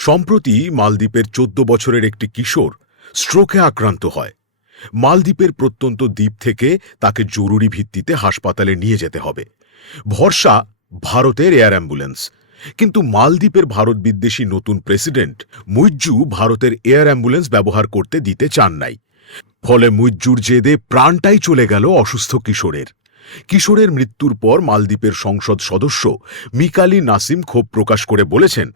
সম্প্রতি মালদ্বীপের ১৪ বছরের একটি কিশোর স্ট্রোকে আক্রান্ত হয়। মালদ্বীপের প্রত্যন্ত দ্বীপ থেকে তাকে জরুরি ভিত্তিতে হাসপাতালে নিয়ে যেতে হবে। ভরসা ভারতের এয়ার অ্যাম্বুলেন্স। কিন্তু মালদ্বীপের ভারত বিদ্বেষী নতুন প্রেসিডেন্ট মুইজ্জু ভারতের এয়ার অ্যাম্বুলেন্স ব্যবহার করতে দিতে চান নাই। ফলে মুইজ্জুর জেদে প্রাণটাই চলে গেল অসুস্থ কিশোরের মৃত্যুর পর মালদ্বীপের সংসদ সদস্য মিকালি নাসিম ক্ষোভ প্রকাশ করে বলেছেন,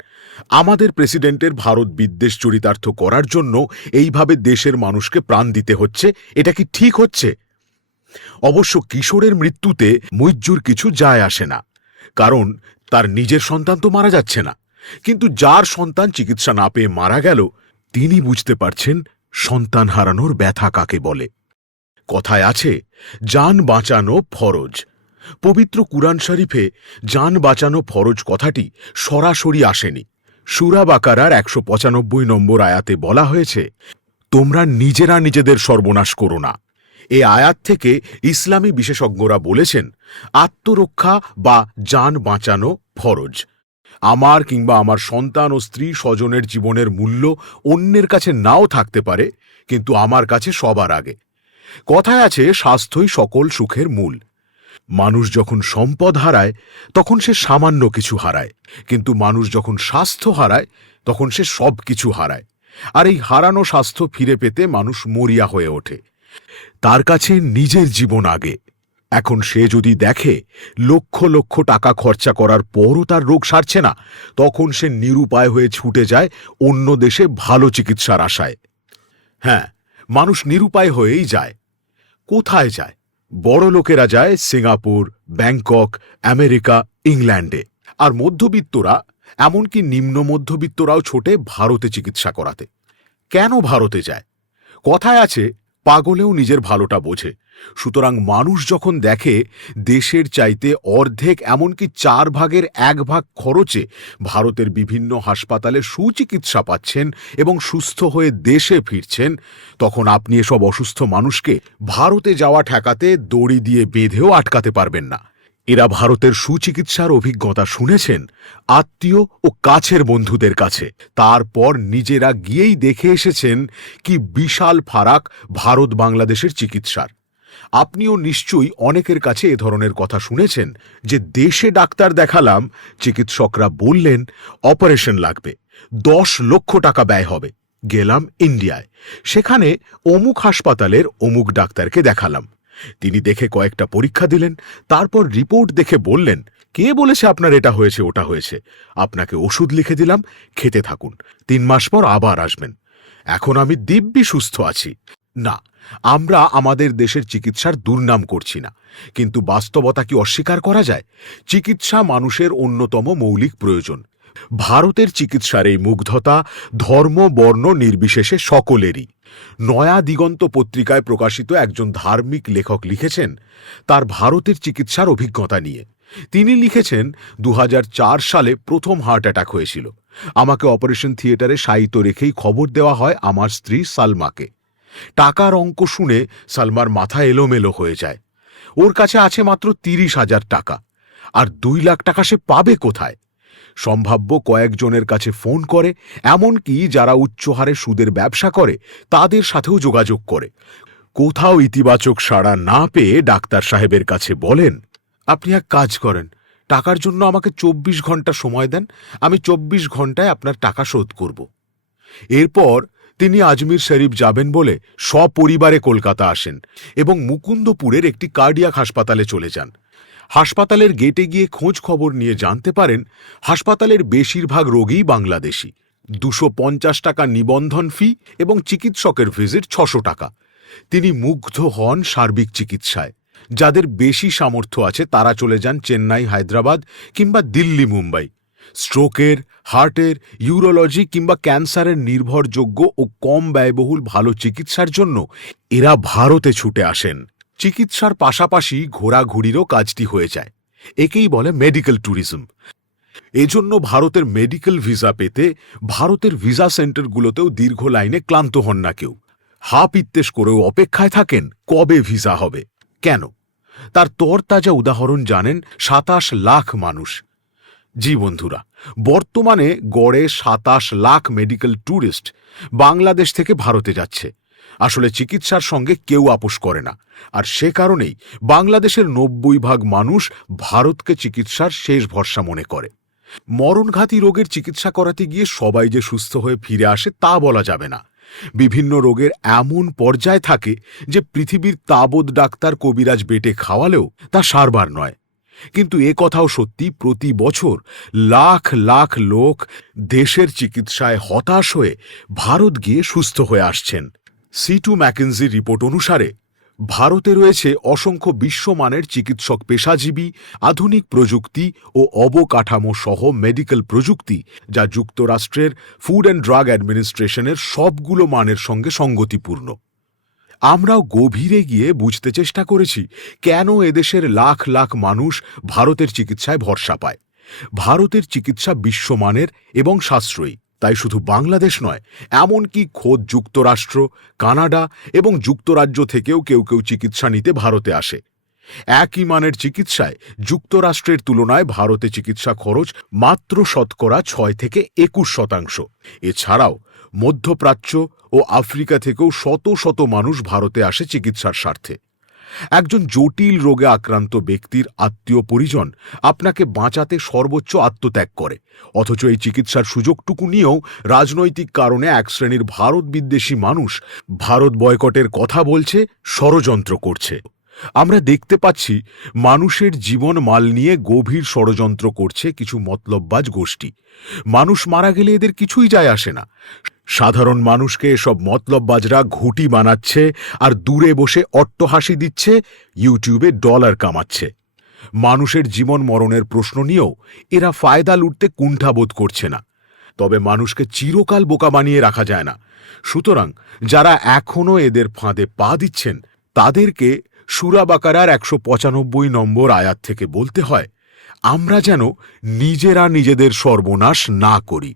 আমাদের প্রেসিডেন্টের ভারত বিদ্বেষ চরিতার্থ করার জন্য এইভাবে দেশের মানুষকে প্রাণ দিতে হচ্ছে, এটা কি ঠিক হচ্ছে? অবশ্য কিশোরের মৃত্যুতে মুইজ্জুর কিছু যায় আসে না, কারণ তার নিজের সন্তান তো মারা যাচ্ছে না। কিন্তু যার সন্তান চিকিৎসা না পেয়ে মারা গেল, তিনি বুঝতে পারছেন সন্তান হারানোর ব্যথা কাকে বলে। কথায় আছে, জান বাঁচানো ফরজ। পবিত্র কুরআন শরীফে জান বাঁচানো ফরজ কথাটি সরাসরি আসেনি। সূরা বাকারার ১৯৫ নম্বর আয়াতে বলা হয়েছে, তোমরা নিজেরা নিজেদের সর্বনাশ করো না। এ আয়াত থেকে ইসলামী বিশেষজ্ঞরা বলেছেন, আত্মরক্ষা বা জান বাঁচানো ফরজ। আমার কিংবা আমার সন্তান ও স্ত্রী স্বজনের জীবনের মূল্য অন্যের কাছে নাও থাকতে পারে, কিন্তু আমার কাছে সবার আগে। কথায় আছে, স্বাস্থ্যই সকল সুখের মূল। মানুষ যখন সম্পদ হারায় তখন সে সামান্য কিছু হারায়, কিন্তু মানুষ যখন স্বাস্থ্য হারায় তখন সে সব কিছু হারায়। আর এই হারানো স্বাস্থ্য ফিরে পেতে মানুষ মরিয়া হয়ে ওঠে। তার কাছে নিজের জীবন আগে। এখন সে যদি দেখে লক্ষ লক্ষ টাকা খরচা করার পরও তার রোগ সারছে না, তখন সে নিরুপায় হয়ে ছুটে যায় অন্য দেশে ভালো চিকিৎসার আশায়। হ্যাঁ, মানুষ নিরুপায় হয়েই যায়। কোথায় যায়? বড় লোকেরা যায় সিঙ্গাপুর, ব্যাংকক, আমেরিকা, ইংল্যান্ডে। আর মধ্যবিত্তরা, এমনকি নিম্ন মধ্যবিত্তরাও ছোটে ভারতে চিকিৎসা করাতে। কেন ভারতে যায়? কথায় আছে, পাগলেও নিজের ভালোটা বোঝে। সুতরাং মানুষ যখন দেখে দেশের চাইতে অর্ধেক, এমনকি 1/4 খরচে ভারতের বিভিন্ন হাসপাতালে সুচিকিৎসা পাচ্ছেন এবং সুস্থ হয়ে দেশে ফিরছেন, তখন আপনি এসব অসুস্থ মানুষকে ভারতে যাওয়া ঠেকাতে দড়ি দিয়ে বেঁধেও আটকাতে পারবেন না। এরা ভারতের সুচিকিৎসার অভিজ্ঞতা শুনেছেন আত্মীয় ও কাছের বন্ধুদের কাছে, তারপর নিজেরা গিয়েই দেখে এসেছেন কি বিশাল ফারাক ভারত বাংলাদেশের চিকিৎসার। আপনিও নিশ্চয়ই অনেকের কাছে এ ধরনের কথা শুনেছেন যে দেশে ডাক্তার দেখালাম, চিকিৎসকরা বললেন অপারেশন লাগবে, 10 লক্ষ টাকা ব্যয় হবে। গেলাম ইন্ডিয়ায়, সেখানে অমুক হাসপাতালের অমুক ডাক্তারকে দেখালাম। তিনি দেখে কয়েকটা পরীক্ষা দিলেন, তারপর রিপোর্ট দেখে বললেন, কে বলেছে আপনার এটা হয়েছে ওটা হয়েছে? আপনাকে ওষুধ লিখে দিলাম, খেতে থাকুন, 3 মাস পর আবার আসবেন। এখন আমি দিব্যি সুস্থ আছি। না, আমরা আমাদের দেশের চিকিৎসার দুর্নাম করছি না, কিন্তু বাস্তবতা কি অস্বীকার করা যায়? চিকিৎসা মানুষের অন্যতম মৌলিক প্রয়োজন। ভারতের চিকিৎসার এই মুগ্ধতা ধর্ম বর্ণ নির্বিশেষে সকলেরই। নয়া দিগন্ত পত্রিকায় প্রকাশিত একজন ধার্মিক লেখক লিখেছেন তার ভারতের চিকিৎসার অভিজ্ঞতা নিয়ে। তিনি লিখেছেন, ২০০৪ সালে প্রথম হার্ট অ্যাটাক হয়েছিল। আমাকে অপারেশন থিয়েটারে শায়িত রেখেই খবর দেওয়া হয় আমার স্ত্রী সালমাকে। টাকার অঙ্ক শুনে সালমার মাথা এলোমেলো হয়ে যায়। ওর কাছে আছে মাত্র 30,000 টাকা, আর 2 লাখ টাকা সে পাবে কোথায়? সম্ভাব্য কয়েকজনের কাছে ফোন করে, এমনকি যারা উচ্চহারে সুদের ব্যবসা করে তাদের সাথেও যোগাযোগ করে। কোথাও ইতিবাচক সাড়া না পেয়ে ডাক্তার সাহেবের কাছে বলেন, আপনি এক কাজ করেন, টাকার জন্য আমাকে 24 ঘন্টা সময় দেন, আমি 24 ঘন্টায় আপনার টাকা শোধ করব। এরপর তিনি আজমির শরীফ যাবেন বলে সপরিবারে কলকাতা আসেন এবং মুকুন্দপুরের একটি কার্ডিয়াক হাসপাতালে চলে যান। হাসপাতালের গেটে গিয়ে খোঁজ খবর নিয়ে জানতে পারেন হাসপাতালের বেশিরভাগ রোগীই বাংলাদেশি। 250 টাকা নিবন্ধন ফি এবং চিকিৎসকের ভিজিট 600 টাকা। তিনি মুগ্ধ হন সার্বিক চিকিৎসায়। যাদের বেশি সামর্থ্য আছে তারা চলে যান চেন্নাই, হায়দ্রাবাদ কিংবা দিল্লি, মুম্বাই। স্ট্রোকের, হার্টের, ইউরোলজি কিংবা ক্যান্সারের নির্ভরযোগ্য ও কম ব্যয়বহুল ভালো চিকিৎসার জন্য এরা ভারতে ছুটে আসেন। চিকিৎসার পাশাপাশি ঘোরাঘুরিরও কাজটি হয়ে যায়। একেই বলে মেডিকেল ট্যুরিজম। এজন্য ভারতের মেডিকেল ভিসা পেতে ভারতের ভিসা সেন্টারগুলোতেও দীর্ঘ লাইনে ক্লান্ত হন না কেউ। হাপ ইত্তেশ করেও অপেক্ষায় থাকেন কবে ভিসা হবে। কেন? তার তরতাজা উদাহরণ জানেন 27 লাখ মানুষ। জি বন্ধুরা, বর্তমানে গড়ে ২৭ লাখ মেডিকেল ট্যুরিস্ট বাংলাদেশ থেকে ভারতে যাচ্ছে। আসলে চিকিৎসার সঙ্গে কেউ আপোস করে না, আর সে কারণেই বাংলাদেশের ৯০% মানুষ ভারতকে চিকিৎসার শেষ ভরসা মনে করে। মরণঘাতী রোগের চিকিৎসা করাতে গিয়ে সবাই যে সুস্থ হয়ে ফিরে আসে তা বলা যাবে না। বিভিন্ন রোগের এমন পর্যায় থাকে যে পৃথিবীর তাবৎ ডাক্তার কবিরাজ বেটে খাওয়ালেও তা সারবার নয়। কিন্তু এ কথাও সত্যি, প্রতি বছর লাখ লাখ লোক দেশের চিকিৎসায় হতাশ হয়ে ভারত গিয়ে সুস্থ হয়ে আসছেন। C2 ম্যাকেনজির রিপোর্ট অনুসারে ভারতে রয়েছে অসংখ্য বিশ্বমানের চিকিৎসক পেশাজীবী, আধুনিক প্রযুক্তি ও অবকাঠামো সহ মেডিকেল প্রযুক্তি, যা যুক্তরাষ্ট্রের ফুড অ্যান্ড ড্রাগ অ্যাডমিনিস্ট্রেশনের সবগুলো মানের সঙ্গে সঙ্গতিপূর্ণ। আমরাও গভীরে গিয়ে বুঝতে চেষ্টা করেছি কেন এদেশের লাখ লাখ মানুষ ভারতের চিকিৎসায় ভরসা পায়। ভারতের চিকিৎসা বিশ্বমানের এবং সাশ্রয়ী। তাই শুধু বাংলাদেশ নয়, এমনকি খোদ যুক্তরাষ্ট্র, কানাডা এবং যুক্তরাজ্য থেকেও কেউ কেউ চিকিৎসা নিতে ভারতে আসে। একই মানের চিকিৎসায় যুক্তরাষ্ট্রের তুলনায় ভারতে চিকিৎসা খরচ মাত্র ৬ থেকে ২১%। এছাড়াও মধ্যপ্রাচ্য ও আফ্রিকা থেকেও শত শত মানুষ ভারতে আসে চিকিৎসার স্বার্থে। একজন জটিল রোগে আক্রান্ত ব্যক্তির আত্মীয় পরিজন আপনাকে বাঁচাতে সর্বোচ্চ আত্মত্যাগ করে, অথচ এই চিকিৎসার সুযোগটুকু নিয়েও রাজনৈতিক কারণে এক শ্রেণীর ভারত বিদ্বেষী মানুষ ভারত বয়কটের কথা বলছে, ষড়যন্ত্র করছে। আমরা দেখতে পাচ্ছি মানুষের জীবন মাল নিয়ে গভীর ষড়যন্ত্র করছে কিছু মতলববাজ গোষ্ঠী। মানুষ মারা গেলে এদের কিছুই যায় আসে না। সাধারণ মানুষকে এসব মতলববাজরা ঘুঁটি বানাচ্ছে আর দূরে বসে অট্টহাসি দিচ্ছে, ইউটিউবে ডলার কামাচ্ছে। মানুষের জীবন মরণের প্রশ্ন নিয়েও এরা ফায়দা লুটতে কুণ্ঠাবোধ করছে না। তবে মানুষকে চিরকাল বোকা বানিয়ে রাখা যায় না। সুতরাং যারা এখনও এদের ফাঁদে পা দিচ্ছেন তাদেরকে সূরা বাকারার ১৯৫ নম্বর আয়াত থেকে বলতে হয়, আমরা যেন নিজেরা নিজেদের সর্বনাশ না করি।